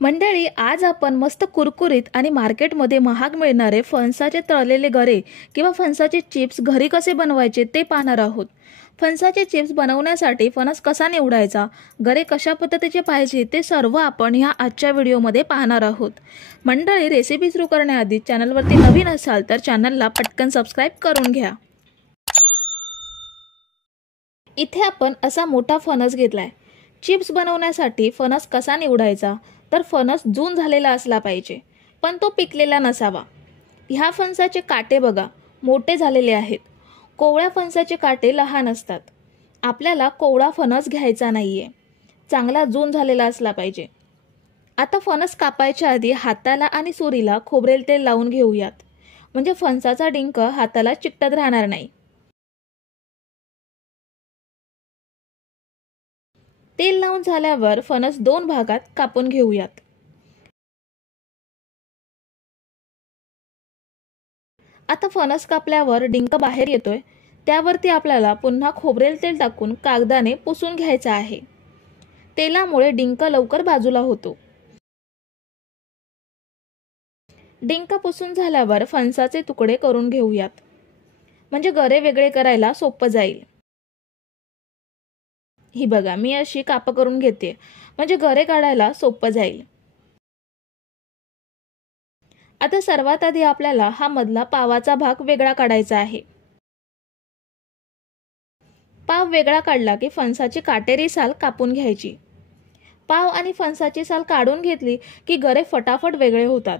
मंडळी, आज आपण मस्त कुरकुरीत आणि मार्केटमध्ये महाग मिळणारे फणसाचे तळलेले गरे किंवा फणसाचे चिप्स घरी कसे बनवायचे ते पाहणार आहोत। फणसाचे चिप्स बनवण्यासाठी फणस कसा निवडायचा, गरे कशा पद्धतीचे पाहिजे ते सर्व आपण ह्या आजच्या व्हिडिओमध्ये पाहणार आहोत। मंडळी, रेसिपी सुरू करण्याआधी चॅनलवरती नवीन असाल तर चॅनलला पटकन सबस्क्राइब करून घ्या। इथे आपण असा मोठा फणस घेतलाय। चिप्स बनवण्यासाठी फणस कसा निवडायचा, तर फणस जून झालेला असला पाहिजे, पण तो पिकलेला नसावा। ह्या फणसाचे काटे बघा, मोठे झालेले आहेत। कोवळ्या फणसाचे काटे लहान असतात। आपल्याला कोवळा फणस घ्यायचा नाहीये, चांगला जून झालेला असला पाहिजे। आता फणस कापायच्या आधी हाताला आणि सुरीला खोबरेल तेल लावून घेऊयात, म्हणजे फणसाचा डिंक हाताला चिकटत राहणार नाही। तेल लावून झाल्यावर फणस 2 भागात कापून घेऊयात। आता फणस कापल्यावर डिंक बाहेर येतोय, त्यावरती आपल्याला पुन्हा खोबरेल तेल टाकून कागदाने पुसून घ्यायचा आहे। तेलामुळे डिंक लवकर बाजूला होतो। डिंक पुसून झाल्यावर फणसाचे तुकडे करून घेऊयात, म्हणजे गरे वेगळे करायला सोपं जाईल। ही बघा, मी अशी काप करून घेते, म्हणजे गरे काढायला सोपं जाईल। आता सर्वात आधी आपल्याला हा मधला पावाचा भाग वेगळा काढायचा आहे। पाव वेगळा काढला की फणसाची काटेरी साल कापून घ्यायची। पाव आणि फणसाची साल काढून घेतली की गरे फटाफट वेगळे होतात।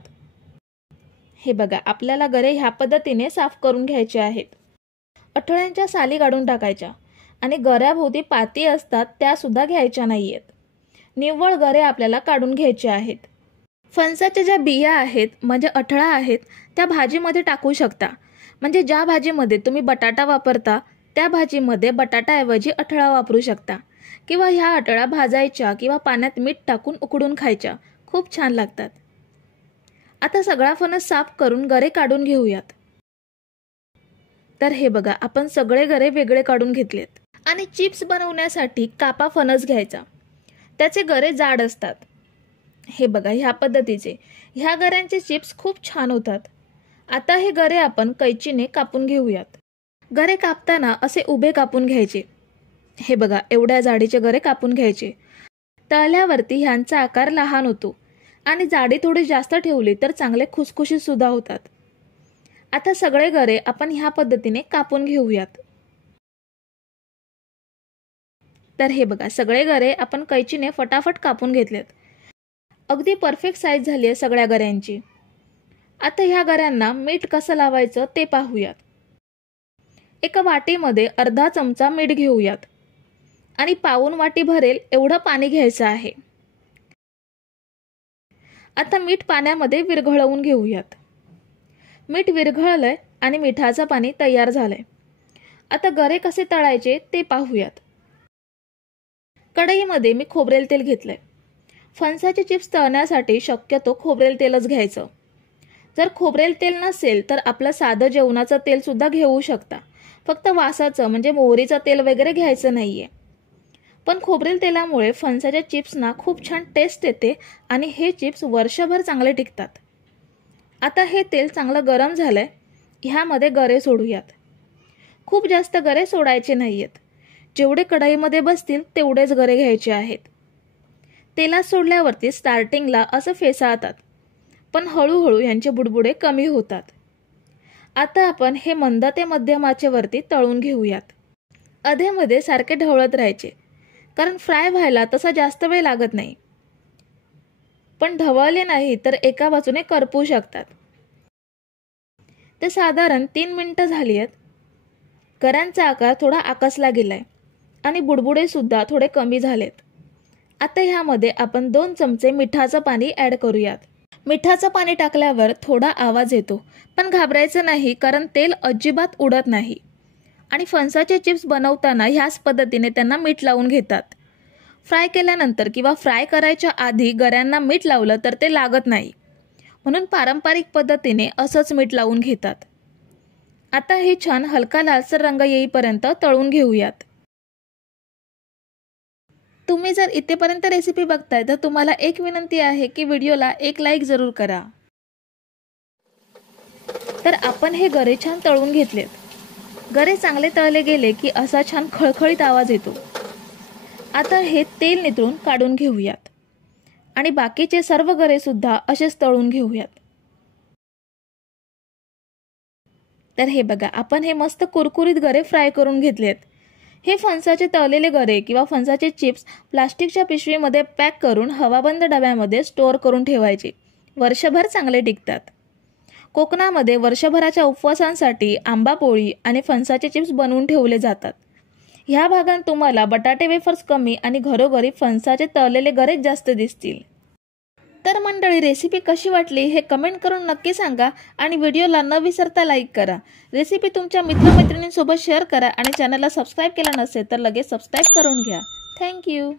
हे बघा, आपल्याला गरे ह्या पद्धतीने साफ करून घ्यायचे आहेत। अठळ्यांच्या साली काढून टाकायच्या आणि गऱ्याभोवती पाती असतात त्या सुद्धा घ्यायच्या नाहीयेत। निव्वळ गरे आपल्याला काढून घ्यायचे आहेत। फणसाच्या ज्या बिया आहेत, म्हणजे अठळा आहेत, त्या भाजीमध्ये टाकू शकता। म्हणजे ज्या भाजीमध्ये तुम्ही बटाटा वापरता त्या भाजीमध्ये बटाटाऐवजी अठळा वापरू शकता, किंवा ह्या अठळा भाजायच्या किंवा पाण्यात मीठ टाकून उकडून खायच्या, खूप छान लागतात। आता सगळा फणस साफ करून गरे काढून घेऊयात। तर हे बघा, आपण सगळे गरे वेगळे काढून घेतलेत। आणि चिप्स बनवण्यासाठी कापा फणस घ्यायचा। त्याचे गरे जाड असतात। हे बघा, ह्या पद्धतीचे ह्या गऱ्यांचे चिप्स खूप छान होतात। आता हे गरे आपण कैचीने कापून घेऊयात। गरे कापताना असे उभे कापून घ्यायचे। हे बघा, एवढ्या जाडीचे गरे कापून घ्यायचे। तळल्यावरती ह्यांचा आकार लहान होतो आणि जाडी थोडी जास्त ठेवली तर चांगले खुसखुशीत सुद्धा होतात। आता सगळे गरे आपण ह्या पद्धतीने कापून घेऊयात। तर हे बघा, सगळे गरे आपण कैचीने फटाफट कापून घेतलेत। अगदी परफेक्ट साईज झाली आहे सगळ्या गऱ्यांची। आता ह्या गऱ्यांना मीठ कसं लावायचं ते पाहूयात। एका वाटीमध्ये अर्धा चमचा मीठ घेऊयात आणि पाऊण वाटी भरेल एवढं पाणी घ्यायचं आहे। आता मीठ पाण्यामध्ये विरघळवून घेऊयात। मीठ विरघळलंय आणि मिठाचं पाणी तयार झालंय। आता गरे कसे तळायचे ते पाहूयात। कढईमध्ये मी खोबरेल तेल घेतलंय। फणसाचे चिप्स तळण्यासाठी शक्यतो खोबरेल तेलच घ्यायचं। जर खोबरेल तेल नसेल तर आपलं साधं जेवणाचं तेल सुद्धा घेऊ शकता, फक्त वासाचं म्हणजे मोहरीचं तेल वगैरे घ्यायचं नाहीये। पण खोबरेल तेलामुळे फणसाच्या चिप्सना खूप छान टेस्ट येते आणि हे चिप्स वर्षभर चांगले टिकतात। आता हे तेल चांगलं गरम झालंय, ह्यामध्ये गरे सोडूयात। खूप जास्त गरे सोडायचे नाहीयेत, जेवढे कढईमध्ये बसतील तेवढेच गरे घ्यायचे आहेत। तेलात सोडल्यावरती स्टार्टिंगला असं फेसाळतात, पण हळूहळू यांचे बुडबुडे कमी होतात। आता आपण हे मंद ते मध्यम आचेवरती तळून घेऊयात। अधेमध्ये सारखे ढवळत राहायचे, कारण फ्राय व्हायला तसा जास्त वेळ लागत नाही। पण ढवळले नाही तर एका बाजूने करपू शकतात। ते साधारण 3 मिनिटं झाली आहेत। गऱ्यांचा आकार थोडा आकसला गेलाय आणि बुडबुडे सुद्धा थोडे कमी झालेत। आता ह्यामध्ये आपण 2 चमचे मिठाचं पाणी ॲड करूयात। मिठाचं पाणी टाकल्यावर थोडा आवाज येतो, पण घाबरायचं नाही, कारण तेल अजिबात उडत नाही। आणि फणसाचे चिप्स बनवताना ह्याच पद्धतीने त्यांना मीठ लावून घेतात। फ्राय केल्यानंतर किंवा फ्राय करायच्या आधी गऱ्यांना मीठ लावलं तर ते लागत नाही, म्हणून पारंपरिक पद्धतीने असंच मीठ लावून घेतात। आता हे छान हलका लालसर रंग येईपर्यंत तळून घेऊयात। तुम्ही जर इथेपर्यंत रेसिपी बघताय तर तुम्हाला एक विनंती आहे की व्हिडिओला एक लाईक जरूर करा। तर आपण हे गरे छान तळून घेतलेत। गरे चांगले तळले गेले की असा छान खळखळीत आवाज येतो। आता हे तेल नितळून काढून घेऊयात आणि बाकीचे सर्व गरे सुद्धा असेच तळून घेऊयात। तर हे बघा, आपण हे मस्त कुरकुरीत गरे फ्राय करून घेतलेत। हे फणसाचे तळलेले गरे किंवा फणसाचे चिप्स प्लास्टिकच्या पिशवीमध्ये पॅक करून हवाबंद डब्यामध्ये स्टोअर करून ठेवायचे। वर्षभर चांगले टिकतात। कोकणामध्ये वर्षभराच्या उपवासांसाठी आंबा पोळी आणि फणसाचे चिप्स बनवून ठेवले जातात। ह्या भागात तुम्हाला बटाटे वेफर्स कमी आणि घरोघरी फणसाचे तळलेले गरेच जास्त दिसतील। तर मंडळी, रेसिपी कशी वाटली हे कमेंट करून नक्की सांगा आणि व्हिडिओला न विसरता लाईक करा। रेसिपी तुमच्या मित्रमैत्रिणींसोबत शेअर करा आणि चॅनलला सबस्क्राईब केलं नसेल तर लगेच सबस्क्राईब करून घ्या। थँक्यू।